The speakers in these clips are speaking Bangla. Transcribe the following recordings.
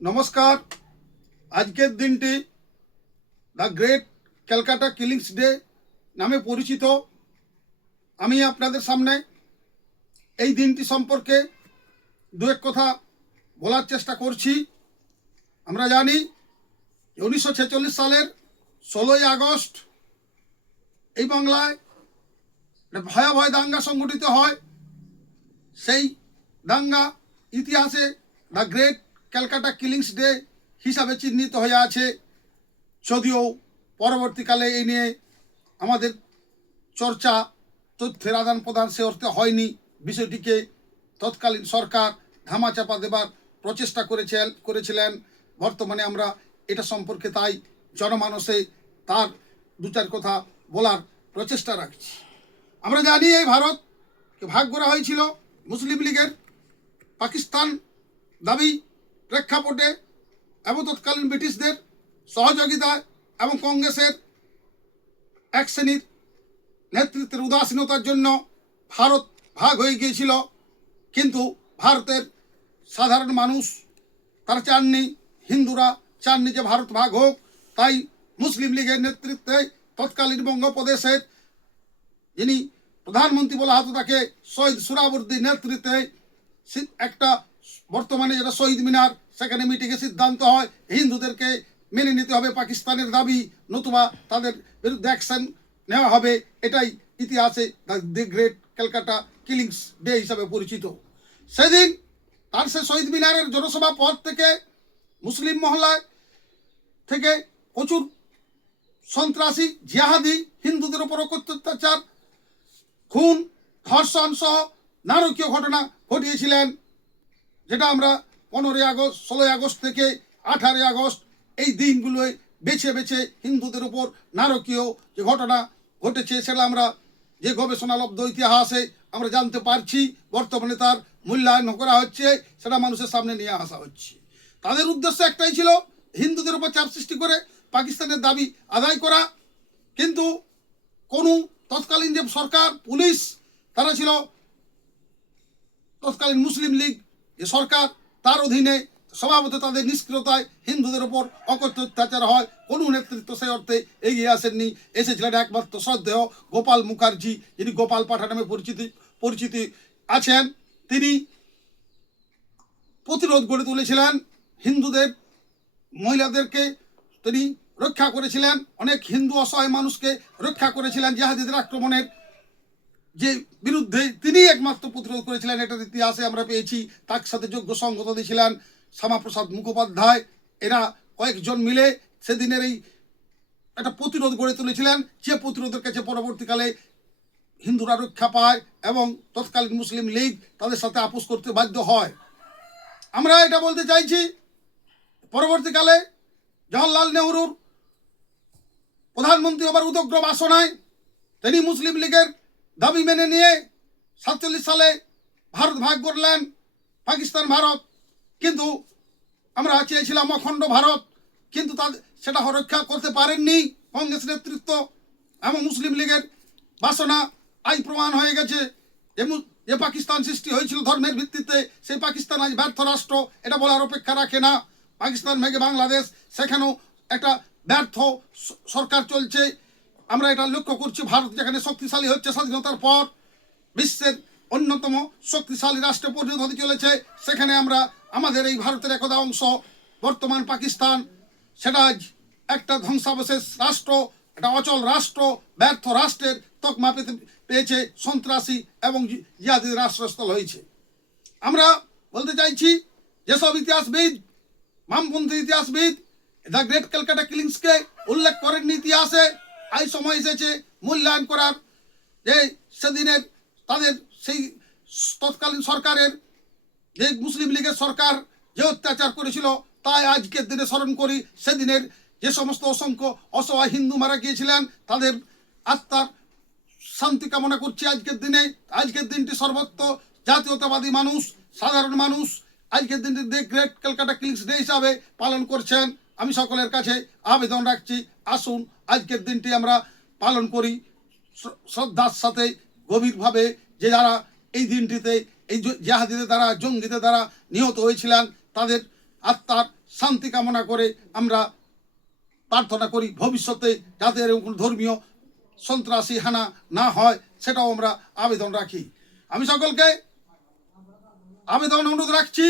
নমস্কার। আজকের দিনটি the great Calcutta killings day নামে পরিচিত। আমি আপনাদের সামনে এই দিনটি সম্পর্কে দু এক কথা বলার চেষ্টা করছি। আমরা জানি 1946 সালের 16ই আগস্ট এই বাংলায় ভয়াবহ দাঙ্গা সংগঠিত হয়। সেই দাঙ্গা ইতিহাসে the great Calcutta killings day হিসাবে চিহ্নিত হয়ে আছে। যদিও পরবর্তীকালে এই নিয়ে আমাদের চর্চা, তথ্যের আদান প্রদান সে অর্থে হয়নি। বিষয়টিকে তৎকালীন সরকার ধামাচাপা দেবার প্রচেষ্টা করেছিলেন। বর্তমানে আমরা এটা সম্পর্কে তাই জনমানসে তার দু চার কথা বলার প্রচেষ্টা রাখছি। আমরা জানি এই ভারতকে ভাগ করা হয়েছিল মুসলিম লীগের পাকিস্তান দাবি প্রেক্ষাপটে এবং তৎকালীন ব্রিটিশদের সহযোগিতায় এবং কংগ্রেসের এক শ্রেণীর নেতৃত্বের উদাসীনতার জন্য ভারত ভাগ হয়ে গিয়েছিল। কিন্তু ভারতের সাধারণ মানুষ তারা চাননি, হিন্দুরা চাননি যে ভারত ভাগ হোক। তাই মুসলিম লীগের নেতৃত্বে তৎকালীন বঙ্গপ্রদেশের যিনি প্রধানমন্ত্রী বলা হতো তাকে শহীদ সুরাবর্দীর নেতৃত্বে একটা বর্তমানে যেটা শহীদ মিনার, সেখানে মিটিংয়ে সিদ্ধান্ত হয় হিন্দুদেরকে মেনে নিতে হবে পাকিস্তানের দাবি, নতুবা তাদের বিরুদ্ধে অ্যাকশন নেওয়া হবে। এটাই ইতিহাসে the great Calcutta killings day হিসাবে পরিচিত। সেদিন তার সে শহীদ মিনারের জনসভা পথ থেকে মুসলিম মহল্লায় থেকে প্রচুর সন্ত্রাসী জিহাদি হিন্দুদের উপর অত্যাচার, খুন, ধর্ষণ সহ নারকীয় ঘটনা ঘটিয়েছিলেন, যেটা আমরা 15ই আগস্ট, 16ই আগস্ট থেকে 18ই আগস্ট এই দিনগুলোয় বেছে বেছে হিন্দুদের উপর নারকীয় যে ঘটনা ঘটেছে সেটা আমরা যে গবেষণালব্ধ ইতিহাসে আমরা জানতে পারছি। বর্তমানে তার মূল্যায়ন করা হচ্ছে, সেটা মানুষের সামনে নিয়ে আসা হচ্ছে। তাদের উদ্দেশ্য একটাই ছিল হিন্দুদের উপর চাপ সৃষ্টি করে পাকিস্তানের দাবি আদায় করা। কিন্তু কোনো তৎকালীন যে সরকার, পুলিশ, তারা ছিল তৎকালীন মুসলিম লীগ যে সরকার, তার অধীনে স্বভাবত তাদের নিষ্ক্রিয়তায় হিন্দুদের ওপর অত্যাচার হয়। কোনো নেতৃত্ব সেই অর্থে এগিয়ে আসেননি। এসেছিলেন একমাত্র শ্রদ্ধেয় গোপাল মুখার্জি, যিনি গোপাল পাঠা নামে পরিচিতি আছেন। তিনি প্রতিরোধ গড়ে তুলেছিলেন, হিন্দুদের মহিলাদেরকে তিনি রক্ষা করেছিলেন, অনেক হিন্দু অসহায় মানুষকে রক্ষা করেছিলেন জিহাদিদের আক্রমণের যে বিরুদ্ধে তিনি একমাত্র প্রতিরোধ করেছিলেন। এটার ইতিহাসে আমরা পেয়েছি। তার সাথে যোগ্য সঙ্গত দিয়েছিলেন শ্যামাপ্রসাদ মুখোপাধ্যায়। এরা কয়েকজন মিলে সেদিনের এই একটা প্রতিরোধ গড়ে তুলেছিলেন, যে প্রতিরোধের কাছে পরবর্তীকালে হিন্দুরা রক্ষা পায় এবং তৎকালীন মুসলিম লীগ তাদের সাথে আপোষ করতে বাধ্য হয়। আমরা এটা বলতে চাইছি, পরবর্তীকালে জওহরলাল নেহরুর প্রধানমন্ত্রী হবার উদগ্র বাসনায় তিনি মুসলিম লীগের দাবি মেনে নিয়ে 47 সালে ভারত ভাগ করলেন, পাকিস্তান ভারত। কিন্তু আমরা চেয়েছিলাম অখণ্ড ভারত, কিন্তু সেটা রক্ষা করতে পারেননি কংগ্রেস নেতৃত্ব এবং মুসলিম লীগের বাসনা আজ প্রমাণ হয়ে গেছে যে পাকিস্তান সৃষ্টি হয়েছিল ধর্মের ভিত্তিতে, সেই পাকিস্তান আজ ব্যর্থ রাষ্ট্র, এটা বলার অপেক্ষা রাখে না। পাকিস্তান ভেঙে বাংলাদেশ, সেখানেও একটা ব্যর্থ সরকার চলছে। আমরা এটা লক্ষ্য করছি, ভারত যেখানে শক্তিশালী হচ্ছে স্বাধীনতার পর, বিশ্বের অন্যতম শক্তিশালী রাষ্ট্রে পরিণত হতে চলেছে, সেখানে আমরা আমাদের এই ভারতের একদা অংশ বর্তমান পাকিস্তান, সেটা আজ একটা ধ্বংসাবশেষ রাষ্ট্র, একটা অচল রাষ্ট্র, ব্যর্থ রাষ্ট্রের তকমা পেয়েছে, সন্ত্রাসী এবং জিহাদিদের আশ্রয়স্থল হয়েছে। আমরা বলতে চাইছি, যেসব ইতিহাসবিদ, বামপন্থী ইতিহাসবিদ দ্য গ্রেট ক্যালকাটা কিলিংসকে উল্লেখ করেননি ইতিহাসে, এই সময় এসেছে মূল্যায়ন করার। যে সেদিনের তাদের সেই তৎকালীন সরকারের যে মুসলিম লীগের সরকার যে অত্যাচার করেছিল, তাই আজকের দিনে স্মরণ করি। সেদিনের যে সমস্ত অসংখ্য অসহায় হিন্দু মারা গিয়েছিলেন, তাদের আত্মার শান্তি কামনা করছি আজকের দিনটি সর্বত্র জাতীয়তাবাদী মানুষ, সাধারণ মানুষ আজকের দিনটি the great Calcutta killings day হিসাবে পালন করছেন। আমি সকলের কাছে আবেদন রাখছি, আসুন আজকের দিনটি আমরা পালন করি শ্রদ্ধার সাথে, গভীরভাবে। যে যারা এই দিনটিতে এই জিহাদিদের দ্বারা, জঙ্গিদের দ্বারা নিহত হয়েছিলেন, তাদের আত্মার শান্তি কামনা করে আমরা প্রার্থনা করি ভবিষ্যতে যাতে এরকম কোনো ধর্মীয় সন্ত্রাসী হানা না হয় সেটাও আমরা আবেদন রাখি। আমি সকলকে আবেদন অনুরোধ রাখছি,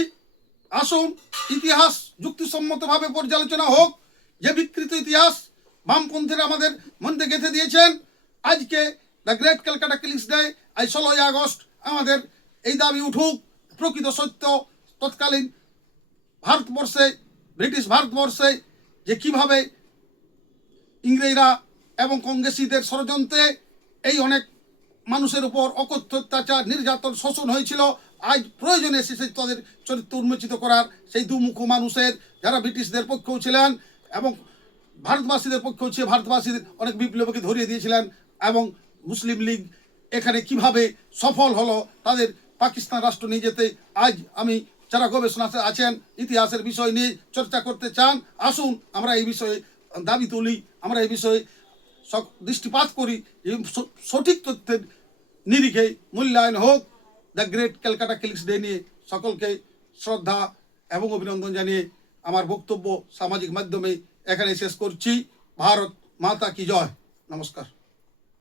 আসুন ইতিহাস যুক্তিসম্মতভাবে পর্যালোচনা হোক। যে বিকৃত ইতিহাস বামপন্থীরা আমাদের মধ্যে গেঁথে দিয়েছেন, আজকে the great Calcutta killings day, আজ 16ই আগস্ট আমাদের এই দাবি উঠুক। প্রকৃত সত্য তৎকালীন ভারতবর্ষে, ব্রিটিশ ভারতবর্ষে যে কিভাবে ইংরেজরা এবং কংগ্রেসীদের ষড়যন্ত্রে এই অনেক মানুষের উপর অকথ্য অত্যাচার, নির্যাতন, শোষণ হয়েছিল, আজ প্রয়োজন এসেছে তাদের চরিত্র উন্মোচিত করার। সেই দুমুখ মানুষের যারা ব্রিটিশদের পক্ষেও ছিলেন এবং ভারতবাসীদের পক্ষেও ছিল, ভারতবাসীদের অনেক বিপ্লবীকে ধরিয়ে দিয়েছিলেন, এবং মুসলিম লীগ এখানে কিভাবে সফল হলো তাদের পাকিস্তান রাষ্ট্র নিয়ে যেতে। আজ আমি যারা গবেষণা আছেন, ইতিহাসের বিষয় নিয়ে চর্চা করতে চান, আসুন আমরা এই বিষয়ে দাবি তুলি, আমরা এই বিষয়ে দৃষ্টিপাত করি, সঠিক তথ্যের নিরিখে মূল্যায়ন হোক। The great Calcutta killings day নিয়ে সকলকে শ্রদ্ধা এবং অভিনন্দন জানিয়ে আমার বক্তব্য সামাজিক মাধ্যমে এখানে শেষ করছি। ভারত মাতা কি জয়। নমস্কার।